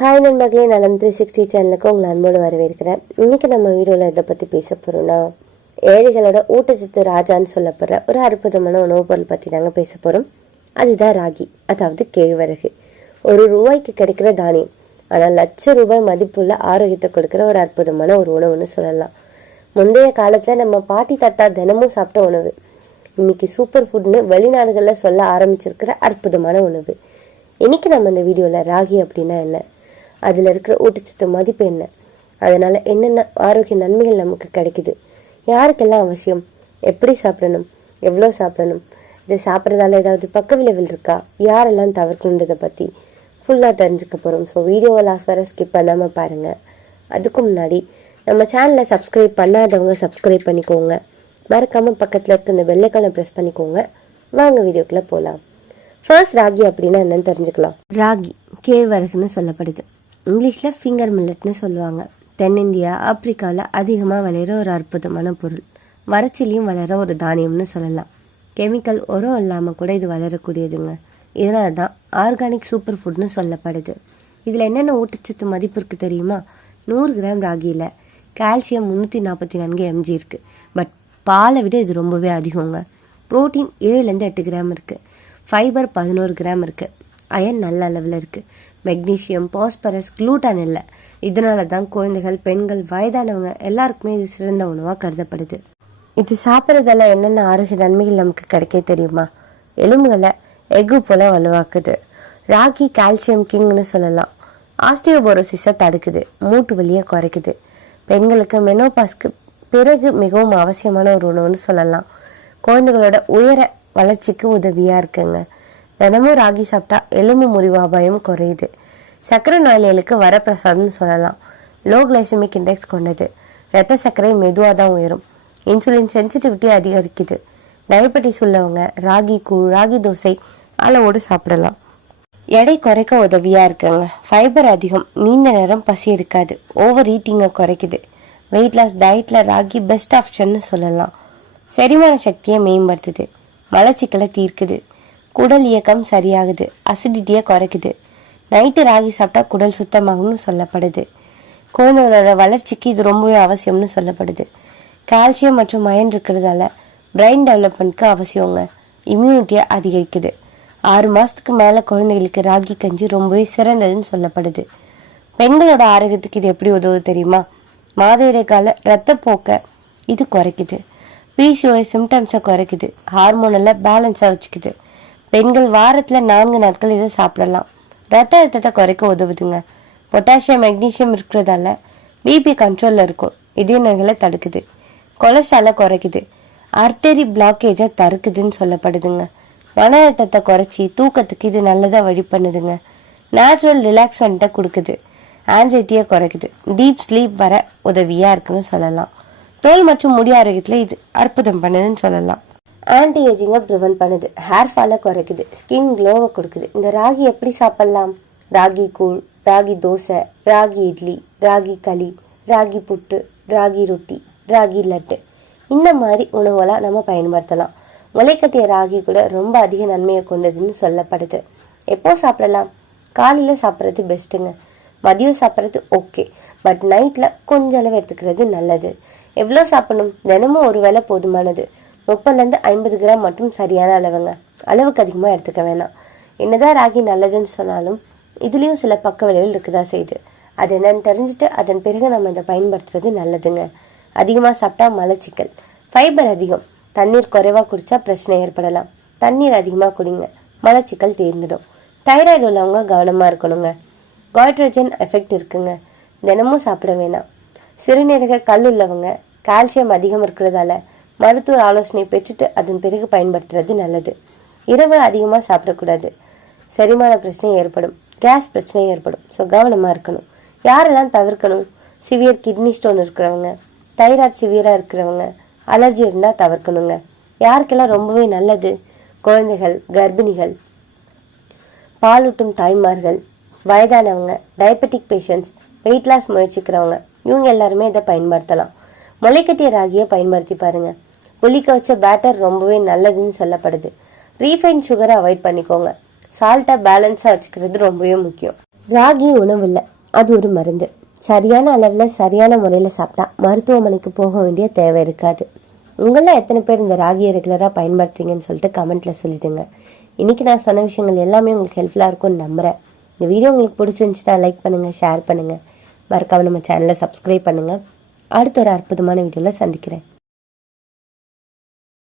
Hi நண்பர்களே. நலம் three sixty சேனலுக்கு உங்களை அன்போடு வரவேற்கிறேன். இன்னைக்கு நம்ம வீடியோவில் இதை பற்றி பேச போகிறோம்னா ஏழைகளோட ஊட்டச்சத்து ராஜான்னு சொல்லப்படுற ஒரு அற்புதமான உணவுப் பொருள் பற்றி தாங்க பேச போகிறோம் அதுதான் ராகி அதாவது கேழ்வரகு. ஒரு ரூபாய்க்கு கிடைக்கிற தானியம் ஆனால் லட்ச ரூபாய் மதிப்புள்ள ஆரோக்கியத்தை கொடுக்குற ஒரு அற்புதமான ஒரு உணவுன்னு சொல்லலாம். முந்தைய காலத்தில் நம்ம பாட்டி தாத்தா தினமும் சாப்பிட்ட உணவு. இன்னைக்கு சூப்பர் ஃபுட்னு வெளிநாடுகளில் சொல்ல ஆரம்பிச்சிருக்கிற அற்புதமான உணவு. இன்னைக்கு நம்ம இந்த வீடியோவில் ராகி அப்படின்னா என்ன? அதில் இருக்கிற ஊட்டச்சத்து மதிப்பு என்ன? அதனால் என்னென்ன ஆரோக்கிய நன்மைகள் நமக்கு கிடைக்குது? யாருக்கெல்லாம் அவசியம்? எப்படி சாப்பிடணும்? எவ்வளோ சாப்பிடணும்? இதை சாப்பிட்றதால ஏதாவது பக்க விளைவில் இருக்கா? யாரெல்லாம் தவிர்க்கணுன்றதை பற்றி ஃபுல்லாக தெரிஞ்சுக்க போகிறோம் ஸோ வீடியோவை லாஸ்ட் வர ஸ்கிப் பண்ணாமல் பாருங்கள் அதுக்கு முன்னாடி நம்ம சேனலை சப்ஸ்கிரைப் பண்ணாதவங்க சப்ஸ்கிரைப் பண்ணிக்கோங்க. மறக்காமல் பக்கத்தில் இருக்க இந்த வெள்ளைக்கான ப்ரெஸ் பண்ணிக்கோங்க. வாங்க வீடியோக்குள்ளே போகலாம் ஃபர்ஸ்ட் ராகி அப்படின்னா என்னன்னு தெரிஞ்சுக்கலாம். ராகி கேழ்வரகுன்னு சொல்லப்படுது. இங்கிலீஷில் ஃபிங்கர் மில்லட்னு சொல்லுவாங்க. தென்னிந்தியா ஆப்பிரிக்காவில் அதிகமாக விளையிற ஒரு அற்புதமான பொருள். வறட்சிலையும் வளர ஒரு தானியம்னு சொல்லலாம். கெமிக்கல் உரம் இல்லாமல் கூட இது வளரக்கூடியதுங்க. இதனால தான் ஆர்கானிக் சூப்பர் ஃபுட்னு சொல்லப்படுது. இதில் என்னென்ன ஊட்டச்சத்து மதிப்பு இருக்குது தெரியுமா? நூறு கிராம் ராகியில் கால்சியம் முந்நூற்றி நாற்பத்தி நான்கு எம்ஜி இருக்குது பட் பாலை விட இது ரொம்பவே அதிகங்க. புரோட்டீன் ஏழுலேருந்து எட்டு கிராம் இருக்குது ஃபைபர் பதினோரு கிராம் இருக்குது அயன் நல்ல அளவில் இருக்குது மெக்னீஷியம் பாஸ்பரஸ் குளூட்டன் இல்லை. இதனால தான் குழந்தைகள் பெண்கள் வயதானவங்க எல்லாருக்குமே இது சிறந்த உணவாக கருதப்படுது. இது சாப்பிட்றதால என்னென்ன ஆரோக்கிய நன்மைகள் நமக்கு கிடைக்க தெரியுமா? எலும்புகளை எஃகு போல வலுவாக்குது. ராகி கால்சியம் கிங்னு சொல்லலாம். ஆஸ்டியோபோரோசிஸை தடுக்குது. மூட்டு வலியை குறைக்குது. பெண்களுக்கு மெனோபாஸ்க்கு பிறகு மிகவும் அவசியமான ஒரு உணவுன்னு சொல்லலாம். குழந்தைகளோட உயர வளர்ச்சிக்கு உதவியாக இருக்குங்க. தினமும் ராகி சாப்பிட்டா எலும்பு முறிவு அபாயம் குறையுது. சர்க்கரை நோயாளிகளுக்கு வரப்பிரசாதம்னு சொல்லலாம். லோ கிளைசமிக் இண்டெக்ஸ் கொண்டது. ரத்த சர்க்கரை மெதுவாக தான் உயரும். இன்சுலின் சென்சிட்டிவிட்டி அதிகரிக்குது. டயபெட்டிஸ் உள்ளவங்க ராகி கூழ் ராகி தோசை அளவோடு சாப்பிடலாம். எடை குறைக்க உதவியாக இருக்குங்க. ஃபைபர் அதிகம். நீண்ட நேரம் பசி இருக்காது. ஓவர் ஈட்டிங்கை குறைக்குது. வெயிட் லாஸ் டயட்டில் ராகி பெஸ்ட் ஆப்ஷன்னு சொல்லலாம். செரிமான சக்தியை மேம்படுத்துது. மலச்சிக்கலை தீர்க்குது. குடல் இயக்கம் சரியாகுது. அசிடிட்டியை குறைக்குது. நைட்டு ராகி சாப்பிட்டா குடல் சுத்தமாகும்னு சொல்லப்படுது. குழந்தைகளோட வளர்ச்சிக்கு இது ரொம்பவே அவசியம்னு சொல்லப்படுது. கால்சியம் மற்றும் அயன் இருக்கிறதால பிரெயின் டெவலப்மெண்ட்க்கு அவசியங்க. இம்யூனிட்டியை அதிகரிக்குது. ஆறு மாதத்துக்கு மேலே குழந்தைகளுக்கு ராகி கஞ்சி ரொம்பவே சிறந்ததுன்னு சொல்லப்படுது. பெண்களோட ஆரோக்கியத்துக்கு இது எப்படி உதவுது தெரியுமா? மாதவிரை கால ரத்தப்போக்கை இது குறைக்குது. பிசிஓஎஸ் சிம்டம்ஸை குறைக்குது. ஹார்மோனெல்லாம் பேலன்ஸாக வச்சுக்குது. பெண்கள் வாரத்தில் நான்கு நாட்கள் இதை சாப்பிடலாம். ரத்த அழுத்தத்தை குறைக்க உதவுதுங்க. பொட்டாசியம் மெக்னீஷியம் இருக்கிறதால பிபி கண்ட்ரோலில் இருக்கும். இதய நோய்களை தடுக்குது. கொலஸ்ட்ராலை குறைக்குது. ஆர்டரி பிளாக்கேஜை தடுக்குதுன்னு சொல்லப்படுதுங்க. மன அழுத்தத்தை குறைச்சி தூக்கத்துக்கு இது நல்லதாக வழி பண்ணுதுங்க. நேச்சுரல் ரிலாக்ஸன்ட்டை கொடுக்குது. ஆன்சைட்டியை குறைக்குது. டீப் ஸ்லீப் வர உதவியாக இருக்குன்னு சொல்லலாம். தோல் மற்றும் முடி ஆரோக்கியத்தில் இது அற்புதம் பண்ணுதுன்னு சொல்லலாம். ஆன்டி ஏஜிங்கை ப்ரிவென்ட் பண்ணுது. ஹேர் ஃபாலை குறைக்குது. ஸ்கின் க்ளோவை கொடுக்குது. இந்த ராகி எப்படி சாப்பிட்லாம்? ராகி கூழ் ராகி தோசை ராகி இட்லி ராகி களி ராகி புட்டு ராகி ரொட்டி ராகி லட்டு. இந்த மாதிரி உணவெல்லாம் நம்ம பயன்படுத்தலாம். முளைக்கட்டிய ராகி கூட ரொம்ப அதிக நன்மையை கொண்டதுன்னு சொல்லப்படுது. எப்போ சாப்பிடலாம்? காலையில் சாப்பிட்றது பெஸ்ட்டுங்க மதியம் சாப்பிட்றது ஓகே பட் நைட்டில் கொஞ்ச அளவு எடுத்துக்கிறது நல்லது. எவ்வளோ சாப்பிடணும்? தினமும் ஒரு வேளை போதுமானது. முப்பதுலேருந்து ஐம்பது கிராம் மட்டும் சரியான அளவுங்க. அளவுக்கு அதிகமாக எடுத்துக்க வேணாம். என்னதான் ராகி நல்லதுன்னு சொன்னாலும் இதுலேயும் சில பக்க விளைவுகள் இருக்குதா செய்யுது அது என்னன்னு தெரிஞ்சுட்டு அதன் பிறகு நம்ம இதை பயன்படுத்துறது நல்லதுங்க. அதிகமாக சாப்பிட்டா மலச்சிக்கல். ஃபைபர் அதிகம். தண்ணீர் குறைவாக குடித்தா பிரச்சனை ஏற்படலாம். தண்ணீர் அதிகமாக குடிங்க. மலச்சிக்கல் தீர்ந்துடும். தைராய்டு உள்ளவங்க கவனமாக இருக்கணுங்க. காய்ட்ரஜன் எஃபெக்ட் இருக்குங்க. தினமும் சாப்பிட வேணாம். சிறுநீரக கல் உள்ளவங்க கால்சியம் அதிகம் இருக்கிறதால மருத்துவ ஆலோசனை பெற்றுட்டு அதன் பிறகு பயன்படுத்துறது நல்லது. இரவு அதிகமாக சாப்பிடக்கூடாது. செரிமான பிரச்சனை ஏற்படும். கேஸ் பிரச்சனை ஏற்படும். ஸோ கவனமாக இருக்கணும். யாரெல்லாம் தவிர்க்கணும்? சிவியர் கிட்னி ஸ்டோன் இருக்கிறவங்க தைராய்டு சிவியராக இருக்கிறவங்க அலர்ஜி இருந்தால் தவிர்க்கணுங்க. யாருக்கெல்லாம் ரொம்பவே நல்லது? குழந்தைகள் கர்ப்பிணிகள் பாலூட்டும் தாய்மார்கள் வயதானவங்க டயபெட்டிக் பேஷண்ட்ஸ் வெயிட் லாஸ் முயற்சிக்கிறவங்க இவங்க எல்லாருமே இதை பயன்படுத்தலாம். முளைக்கட்டிய ராகியை பயன்படுத்தி பாருங்கள் புளிக்க வச்ச பேட்டர் ரொம்பவே நல்லதுன்னு சொல்லப்படுது. ரீஃபைன் சுகரை அவாய்ட் பண்ணிக்கோங்க. சால்ட்டை பேலன்ஸாக வச்சுக்கிறது ரொம்பவே முக்கியம். ராகி உணவு இல்லை அது ஒரு மருந்து. சரியான அளவில் சரியான முறையில் சாப்பிட்டா மருத்துவமனைக்கு போக வேண்டிய தேவை இருக்காது. உங்களில் எத்தனை பேர் இந்த ராகியை ரெகுலராக பயன்படுத்துறீங்கன்னு சொல்லிட்டு கமெண்ட்டில் சொல்லிடுங்க. இன்றைக்கி நான் சொன்ன விஷயங்கள் எல்லாமே உங்களுக்கு ஹெல்ப்ஃபுல்லாக இருக்கும்னு நம்புகிறேன் இந்த வீடியோ உங்களுக்கு பிடிச்சிருந்துச்சுன்னா லைக் பண்ணுங்கள் ஷேர் பண்ணுங்கள் மறக்காம நம்ம சேனலை சப்ஸ்கிரைப் பண்ணுங்கள் அடுத்த ஒரு அற்புதமான வீடியோவில் சந்திக்கிறேன்.